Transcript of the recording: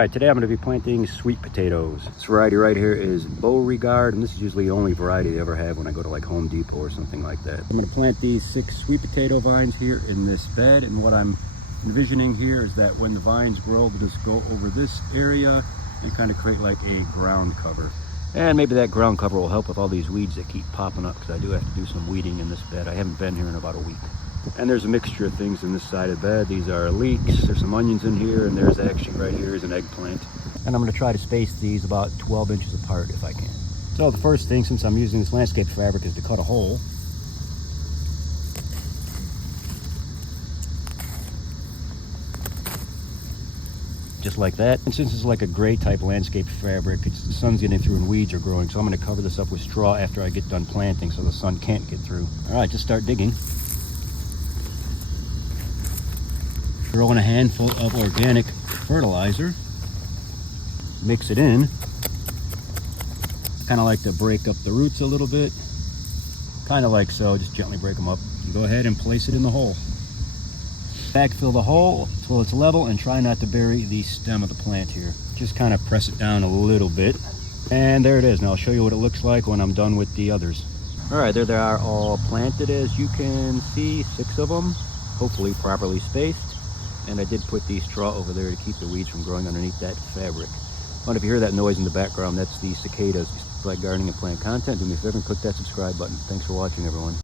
All right, today I'm going to be planting sweet potatoes. This variety right here is Beauregard, and this is usually the only variety I ever have when I go to like Home Depot or something like that. I'm going to plant these 6 sweet potato vines here in this bed, and what I'm envisioning here is that when the vines grow, we'll just go over this area and kind of create like a ground cover. And maybe that ground cover will help with all these weeds that keep popping up, because I do have to do some weeding in this bed. I haven't been here in about a week. And there's a mixture of things in this side of the bed. These are leeks, there's some onions in here, and there's actually right here is an eggplant. And I'm going to try to space these about 12 inches apart if I can. So the first thing, since I'm using this landscape fabric, is to cut a hole. Just like that. And since it's like a gray type landscape fabric, the sun's getting through and weeds are growing, so I'm going to cover this up with straw after I get done planting so the sun can't get through. All right, just start digging. Throw in a handful of organic fertilizer. Mix it in. Kind of like to break up the roots a little bit. Kind of like so, just gently break them up. Go ahead and place it in the hole. Backfill the hole till it's level and try not to bury the stem of the plant here. Just kind of press it down a little bit. And there it is. Now I'll show you what it looks like when I'm done with the others. All right, there they are all planted, as you can see, 6 of them, hopefully properly spaced. And I did put the straw over there to keep the weeds from growing underneath that fabric. But if you hear that noise in the background, that's the cicadas. If you like gardening and plant content, do me a favor and click that subscribe button. Thanks for watching, everyone.